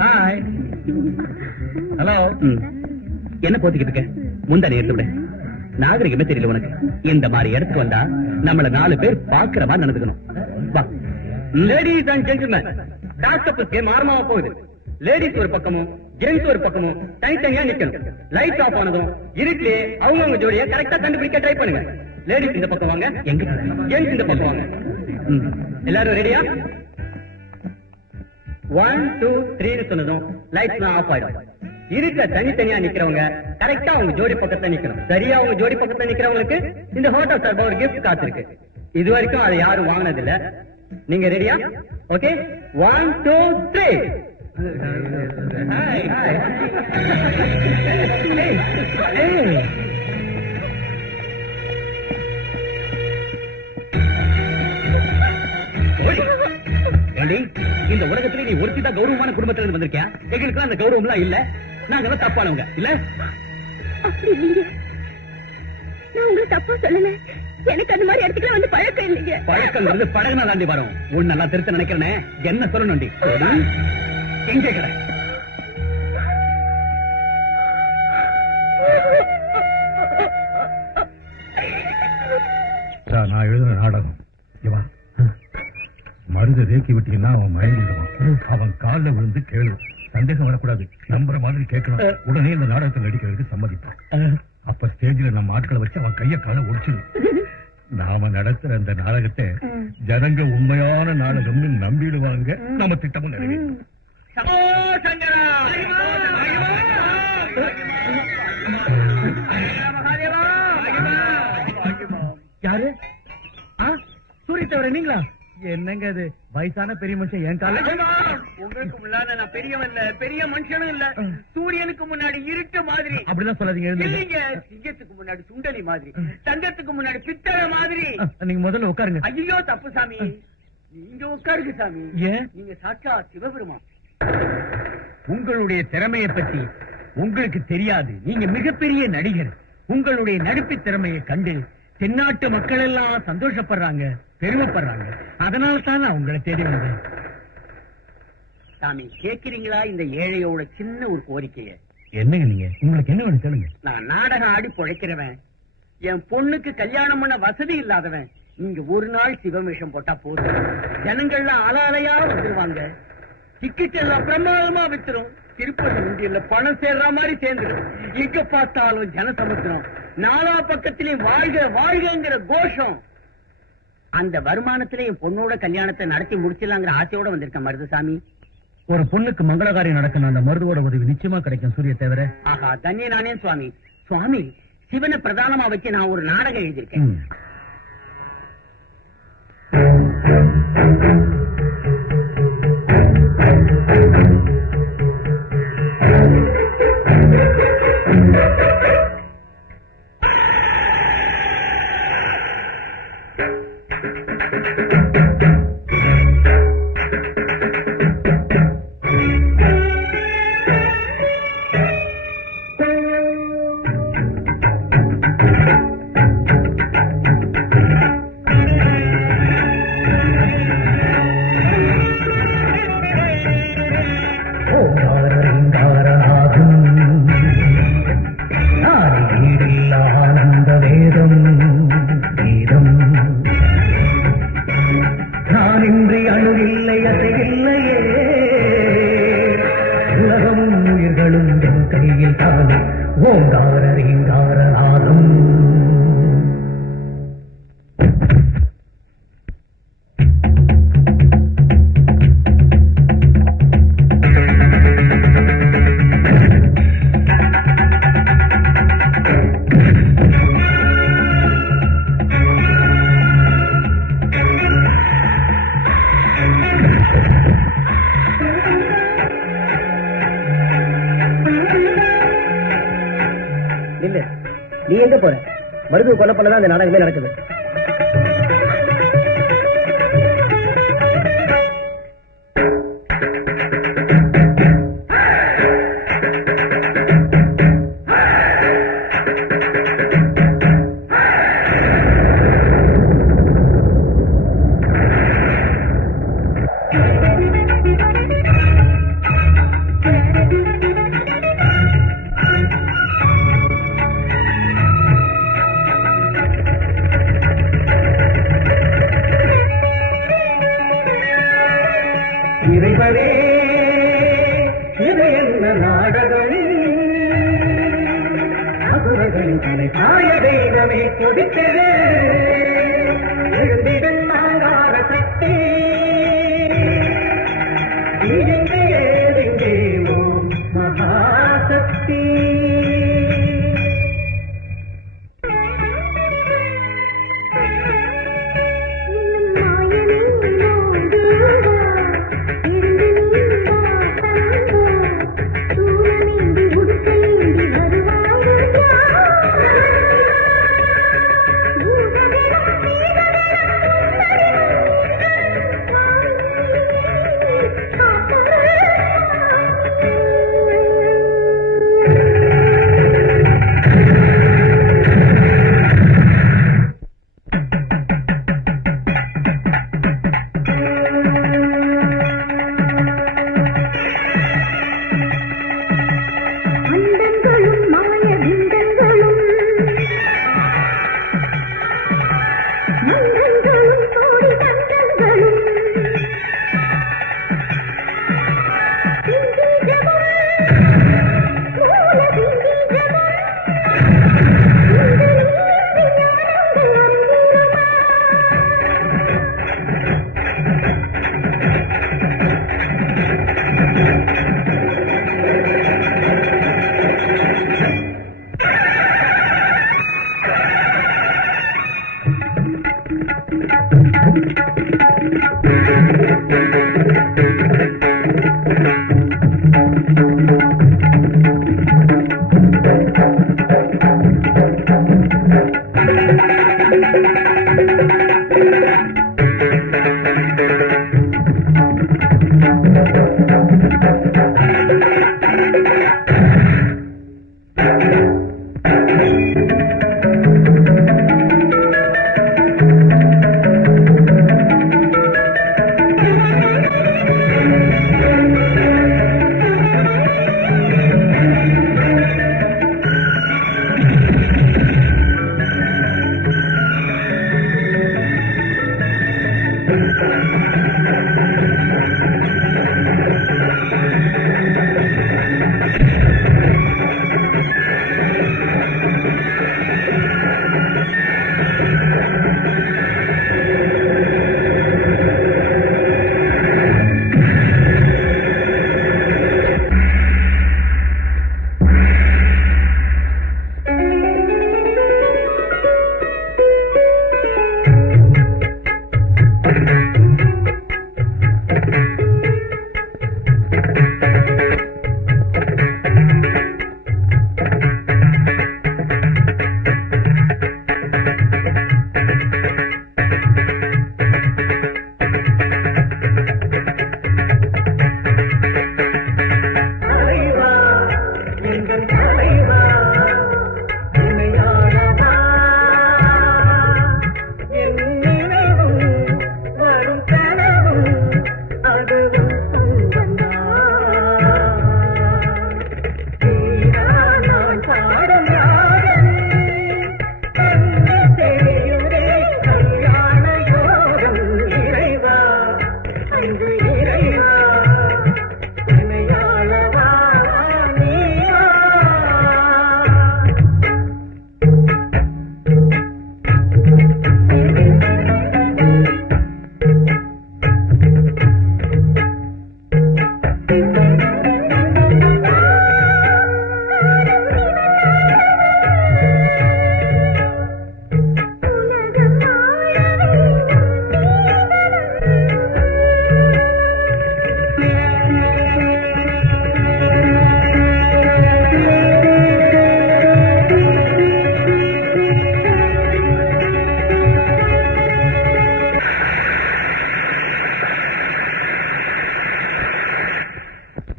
Hi. Hello. என்ன போத்திக்கிட்டு இருக்க? முந்தானே எடுத்து விட. நாகரிகமே தெரியல உனக்கு. இந்த மாதிரி இடத்துக்கு வந்தா நம்மள 4 பேர் பாக்குற மாதிரி நடந்துக்கணும். வா. லேடிஸ் அண்ட் ஜென்டில்மேன், டாஸ்கப் கேம் ஆரம்பமா போகுது. லேடிஸ் ஒரு பக்கமும் ஜென்ஸ் ஒரு பக்கமும் தனித்தனியா நிக்கணும். லைட் ஆஃப் ஆனதும் இருட்டிலே அவங்க ஜோடியை கரெக்டா கண்டுபிடிக்க ட்ரை பண்ணுங்க. லேடிஸ் இந்த பக்கம் வாங்க, ஜென்ஸ் இந்த பக்கம் வாங்க. எல்லாரும் ரெடியா? 1 2 3 சொன்னதும் லைட்ஸ் ஆஃப் ஆயிடும். இருக்க தனித்தனியா நிக்கிறவங்க கரெக்டா அவங்க ஜோடி பக்கத்துல நிக்கணும். சரியா அவங்க ஜோடி பக்கத்துல நிக்கிறவங்களுக்கு இந்த ஹோட்டல் சார்பா ஒரு கிஃப்ட் காத்திருக்கு. இது வரைக்கும் அதை யாரும் வாங்கினது இல்ல. நீங்க ரெடியா? ஓகே, 1 2 3. இந்த உலகத்திலே நீ ஒருத்திதான் கௌரவமான குடும்பத்துல இருந்து வந்திருக்கியா? எங்களுக்கு அந்த கௌரவம் எல்லாம் இல்ல. நாங்க தப்பானவங்க இல்ல. அப்படி இல்லைங்க, நான் உங்களுக்கு தப்பா சொல்லல. எனக்கு அந்த மாதிரி இடத்துக்கு வந்து பழக்கம் இல்லைங்க. பழக்கம் பழகினா தாண்டி வரும். உன் நல்லா திருத்த நினைக்கிறேனே, என்ன சொல்லணும்டி? எங்க கடை நான் எழுதுன நாடகம் இவன் மருந்து தேக்கி விட்டீங்கன்னா அவன் மயங்கிடுவான். அவன் காலில் விழுந்து கேளு, சந்தேகம் வரக்கூடாது, நம்புற மாதிரி கேட்கணும். உடனே இந்த நாடகத்தை நடிக்கிறதுக்கு சம்மதிப்பான். அப்ப ஸ்டேஜ்ல நம்ம ஆட்களை வச்சு அவன் கைய காலை ஒடிச்சிடு. நாம நடத்துற அந்த நாடகத்தை ஜனங்க உண்மையான நாடகம்னு நம்பிடுவாங்க. நம்ம திட்டமும் நிறைவேறும். யாரு? சூரிய தவிர நீங்களா? என்னங்க அது? வயசான பெரிய மனுஷன் என் கால. உங்களுக்கு முன்னாடி நான் பெரியவன் இல்ல, பெரிய மனுஷனும் இல்ல. சூரியனுக்கு முன்னாடி இருட்டு மாதிரி. அப்படிதான் சொல்லாதீங்க. இல்லைங்க, சிங்கத்துக்கு முன்னாடி சுண்டலி மாதிரி, தங்கத்துக்கு முன்னாடி பித்தளை மாதிரி. நீங்க முதல்ல உட்காருங்க. ஐயோ தப்பு சாமி, நீங்க உட்காருங்க சாமி. ஏன்? நீங்க சாட்சா சிவபெருமான். உங்களுடைய திறமையை பற்றி உங்களுக்கு தெரியாது. நீங்க மிகப்பெரிய நடிகர். உங்களுடைய நடிப்பு திறமையை கண்டு தென்னாட்டு மக்கள் எல்லாம் சந்தோஷப்படுறாங்க, பெருமைப்படுறாங்க. அதனால தான் நான் உங்களை தேடி வந்தேன். சாமி, கேட்கிறீங்களா இந்த ஏழையோட சின்ன ஒரு கோரிக்கைய? என்னங்க நீங்க? உங்களுக்கு என்ன வேணும் சொல்லுங்க. நான் நாடகம் ஆடி பொழைக்கிறவன், என் பொண்ணுக்கு கல்யாணம் பண்ண வசதி இல்லாதவன். நீங்க ஒரு நாள் சிவமேஷம் போட்டா போதும், ஜனங்கள்லாம் அலையா வந்துருவாங்க. டிக்கெட் எல்லாம் பிரமாதமா வித்துரும். திருப்பதி இந்தியில பணம் சேர்ற மாதிரி சேர்ந்துடும். எங்க பார்த்தாலும் ஜனசமுத்திரம், நாலா பக்கத்திலேயும் வாழ்க வாழ்கிற கோஷம். அந்த வருமானத்திலே என் பொண்ணோட கல்யாணத்தை நடத்தி முடிச்சிடலாங்கிற ஆசையோட வந்திருக்க மருதுசாமி. ஒரு பொண்ணுக்கு மங்களகாரியம் நடக்கணும், அந்த மருதுவோட உதவி நிச்சயமா கிடைக்கும் சூரிய தவிர. ஆஹா, தண்ணி நானே சுவாமி. சுவாமி, சிவனை பிரதானமா வச்சு நான் ஒரு நாடகம் எழுதியிருக்கேன். நீ எங்க போற? மருது கொலை பண்ணதான் அந்த நாடகமே நடக்குது. இறைவரே இது என்ன நாடகம் அசுரர்களின் தலை காய தெய்வமே கொதித்தது எழுந்திடும் நாங்கார சக்தி இங்கே ஏதெங்கேனோ மகாசக்தி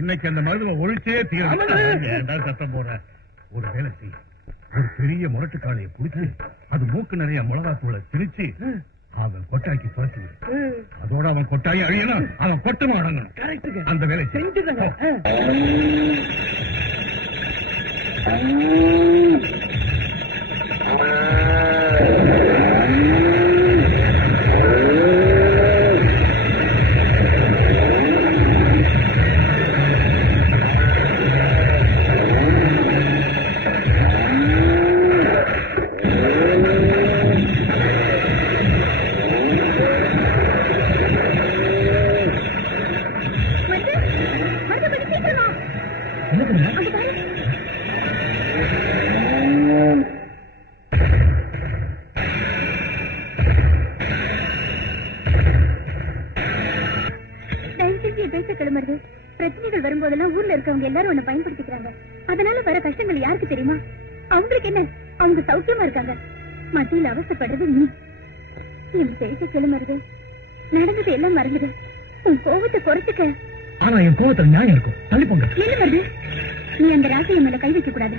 இன்னைக்கு அந்த மருந்துவை ஒழிச்சே தீர்வு சத்தம் போற ஒரு வேலை செய்ய ஒரு பெரிய முரட்டு காளையை பிடிச்சு அது மூக்கு நிறைய மிளகாத்தூளை திரிச்சு அவன் கொட்டாய்க்கு துரத்தி விடு. அதோட அவன் கொட்டாயி அழியணும், அவன் கொட்டமும் அடங்கணும். அந்த வேலை செஞ்சுதாங்க. என்ன பண்ணுங்க? அங்க பாரு. தயவு செஞ்சு பேச கிளம்புறது. பிரச்சனைகள் வரும்போதெல்லாம் ஊர்ல இருக்கவங்க எல்லாரும் உன்னை பயன்படுத்திக்கிறாங்க. அதனால வர கஷ்டங்கள் யாருக்கு தெரியுமா? அவங்களுக்கு என்ன, அவங்க சௌக்கியமா இருக்காங்க. மத்தியில் அவசரப்படுறது நீ. என் பேச கிளம்புறது. நடந்தது எல்லாம் மறந்துடு. உன் கோபத்தை குறைச்சுக்க. ஆனா என் கோபத்துல நியாயம் இருக்கும். தள்ளி போங்க. என்ன வருது? நீ அந்த ராசியை மேல கை வைக்க கூடாது.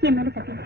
என் மேல சத்தியம்.